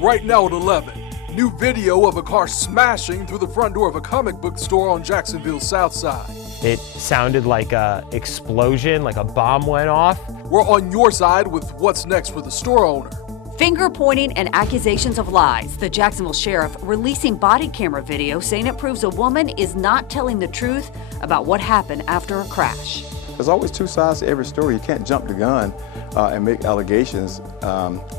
Right now at 11, new video of a car smashing through the front door of a comic book store on Jacksonville's south side. It sounded like an explosion, like a bomb went off. We're on your side with what's next for the store owner. Finger pointing and accusations of lies. The Jacksonville sheriff releasing body camera video saying it proves a woman is not telling the truth about what happened after a crash. There's always two sides to every story. You can't jump the gun and make allegations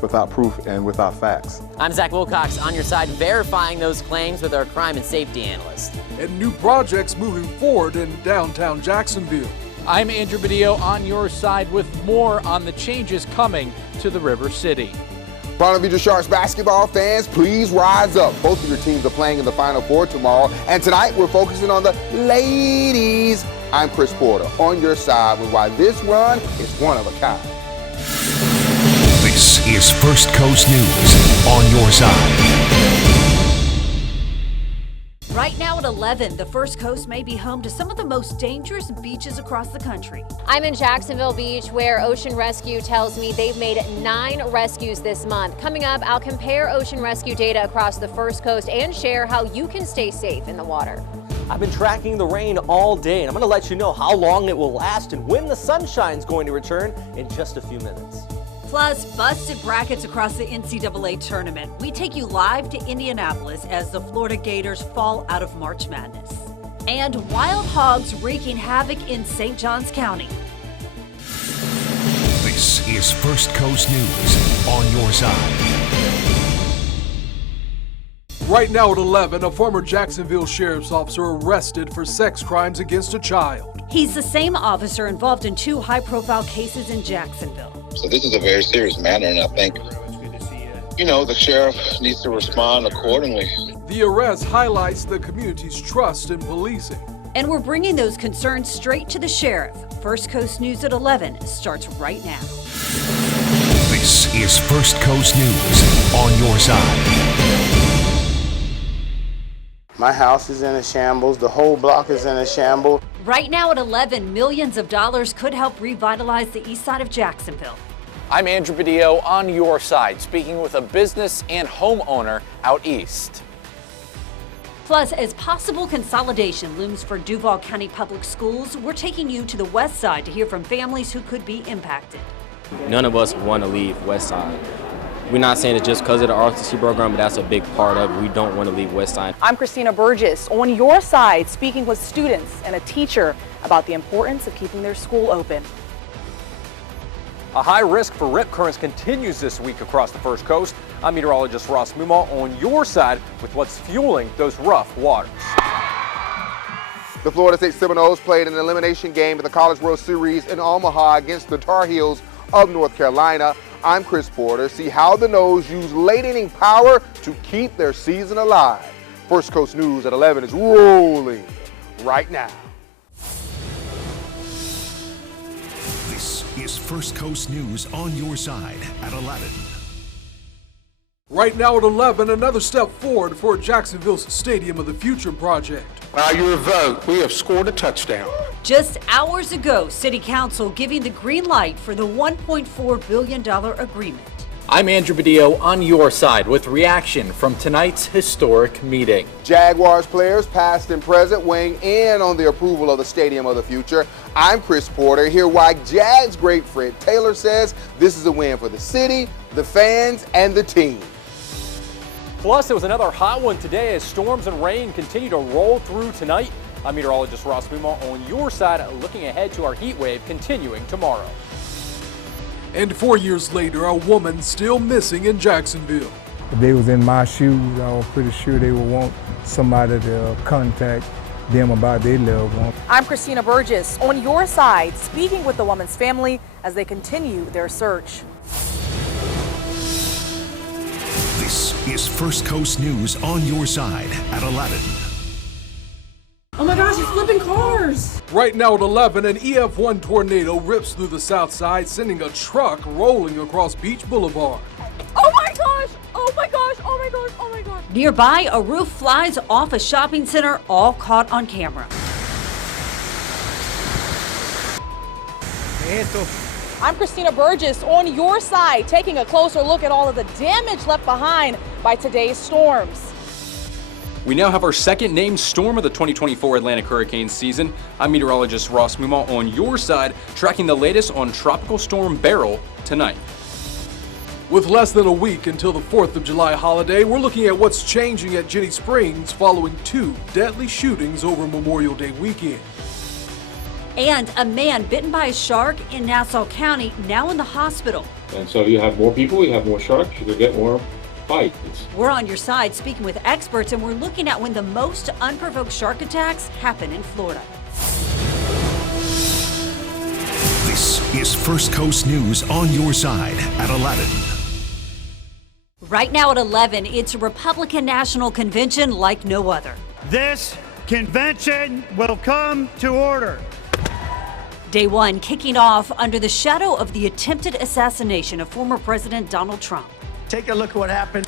without proof and without facts. I'm Zach Wilcox, on your side, verifying those claims with our crime and safety analyst. And new projects moving forward in downtown Jacksonville. I'm Andrew Badillo, on your side with more on the changes coming to the River City. Bonavita Sharks basketball fans, please rise up. Both of your teams are playing in the Final Four tomorrow, and tonight we're focusing on the ladies. I'm Chris Porter, on your side with why this run is one of a kind. This is First Coast News, on your side. Right now at 11, the First Coast may be home to some of the most dangerous beaches across the country. I'm in Jacksonville Beach, where Ocean Rescue tells me they've made 9 rescues this month. Coming up, I'll compare ocean rescue data across the First Coast and share how you can stay safe in the water. I've been tracking the rain all day, and I'm going to let you know how long it will last and when the sunshine's going to return in just a few minutes. Plus, busted brackets across the NCAA tournament. We take you live to Indianapolis as the Florida Gators fall out of March Madness. And wild hogs wreaking havoc in St. Johns County. This is First Coast News, on your side. Right now at 11, a former Jacksonville sheriff's officer arrested for sex crimes against a child. He's the same officer involved in 2 high-profile cases in Jacksonville. So this is a very serious matter, and I think, the sheriff needs to respond accordingly. The arrest highlights the community's trust in policing. And we're bringing those concerns straight to the sheriff. First Coast News at 11 starts right now. This is First Coast News, on your side. My house is in a shambles. The whole block is in a shambles. Right now at 11, millions of dollars could help revitalize the east side of Jacksonville. I'm Andrew Badillo, on your side, speaking with a business and homeowner out east. Plus, as possible consolidation looms for Duval County Public Schools, we're taking you to the west side to hear from families who could be impacted. None of us want to leave West Side. We're not saying it just because of the ROTC program, but that's a big part of it. We don't want to leave West Side. I'm Christina Burgess, on your side, speaking with students and a teacher about the importance of keeping their school open. A high risk for rip currents continues this week across the First Coast. I'm meteorologist Ross Muma, on your side with what's fueling those rough waters. The Florida State Seminoles played an elimination game in the College World Series in Omaha against the Tar Heels of North Carolina. I'm Chris Porter. See how the Noles use late inning power to keep their season alive. First Coast News at 11 is rolling right now. This is First Coast News, on your side at 11. Right now at 11, another step forward for Jacksonville's Stadium of the Future project. By your vote, we have scored a touchdown. Just hours ago, City Council giving the green light for the $1.4 billion agreement. I'm Andrew Badillo, on your side with reaction from tonight's historic meeting. Jaguars players, past and present, weighing in on the approval of the Stadium of the Future. I'm Chris Porter, here why Jags great Fred Taylor says this is a win for the city, the fans, and the team. Plus, it was another hot one today as storms and rain continue to roll through tonight. I'm meteorologist Ross Muma, on your side, looking ahead to our heat wave continuing tomorrow. And 4 years later, a woman still missing in Jacksonville. If they was in my shoes, I was pretty sure they would want somebody to contact them about their loved one. I'm Christina Burgess, on your side, speaking with the woman's family as they continue their search. This is First Coast News, on your side at 11. Oh my gosh, it's flipping cars! Right now at 11, an EF1 tornado rips through the south side, sending a truck rolling across Beach Boulevard. Oh my gosh! Oh my gosh! Oh my gosh! Oh my gosh! Nearby, a roof flies off a shopping center, all caught on camera. Esto I'm Christina Burgess on your side, taking a closer look at all of the damage left behind by today's storms. We now have our second named storm of the 2024 Atlantic hurricane season. I'm meteorologist Ross Mumont on your side, tracking the latest on Tropical Storm Beryl tonight. With less than a week until the 4th of July holiday, we're looking at what's changing at Ginnie Springs following 2 deadly shootings over Memorial Day weekend. And a man bitten by a shark in Nassau County now in the hospital. And so you have more people, you have more sharks, you could get more bites. We're on your side speaking with experts, and we're looking at when the most unprovoked shark attacks happen in Florida. This is First Coast News on your side at 11. Right now at 11, it's a Republican National Convention like no other. This convention will come to order. Day one kicking off under the shadow of the attempted assassination of former President Donald Trump. Take a look at what happened.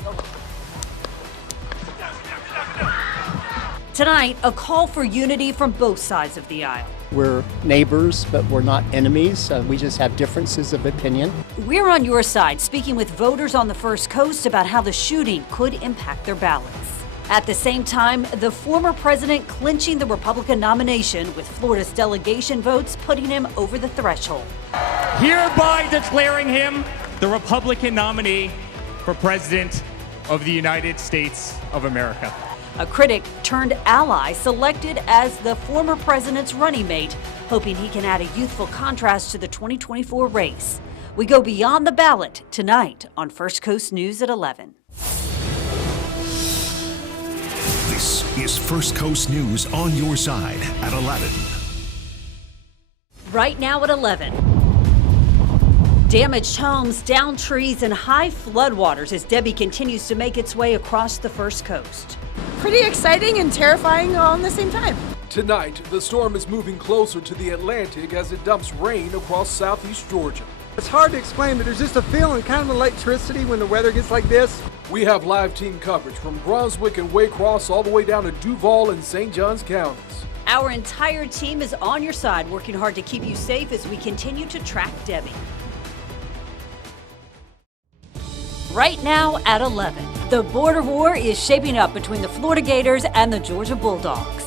Tonight, a call for unity from both sides of the aisle. We're neighbors, but we're not enemies. We just have differences of opinion. We're on your side, speaking with voters on the First Coast about how the shooting could impact their ballots. At the same time, the former president clinching the Republican nomination, with Florida's delegation votes putting him over the threshold. Hereby declaring him the Republican nominee for President of the United States of America. A critic turned ally selected as the former president's running mate, hoping he can add a youthful contrast to the 2024 race. We go beyond the ballot tonight on First Coast News at 11. This is First Coast News on your side at 11. Right now at 11. Damaged homes, downed trees, and high floodwaters as Debbie continues to make its way across the First Coast. Pretty exciting and terrifying all at the same time. Tonight, the storm is moving closer to the Atlantic as it dumps rain across southeast Georgia. It's hard to explain, but there's just a feeling, kind of electricity when the weather gets like this. We have live team coverage from Brunswick and Waycross all the way down to Duval and St. Johns counties. Our entire team is on your side, working hard to keep you safe as we continue to track Debbie. Right now at 11, the border war is shaping up between the Florida Gators and the Georgia Bulldogs.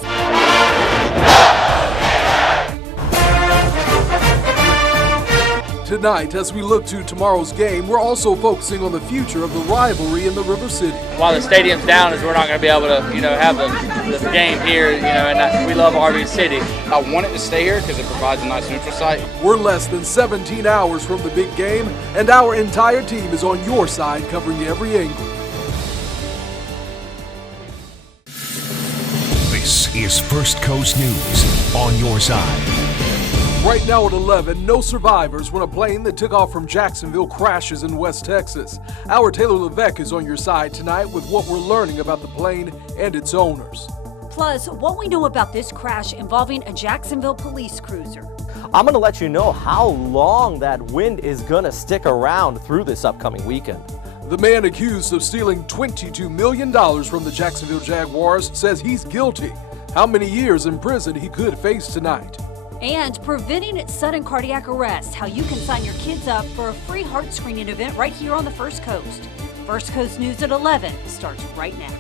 Tonight, as we look to tomorrow's game, we're also focusing on the future of the rivalry in the River City. While the stadium's down, is we're not going to be able to, have the game here, and we love RV City. I want it to stay here because it provides a nice neutral site. We're less than 17 hours from the big game, and our entire team is on your side, covering every angle. This is First Coast News on your side. Right now at 11, no survivors when a plane that took off from Jacksonville crashes in West Texas. Our Taylor Levesque is on your side tonight with what we're learning about the plane and its owners. Plus, what we know about this crash involving a Jacksonville police cruiser. I'm going to let you know how long that wind is going to stick around through this upcoming weekend. The man accused of stealing $22 million from the Jacksonville Jaguars says he's guilty. How many years in prison he could face tonight. And preventing sudden cardiac arrest, how you can sign your kids up for a free heart screening event right here on the First Coast. First Coast News at 11 starts right now.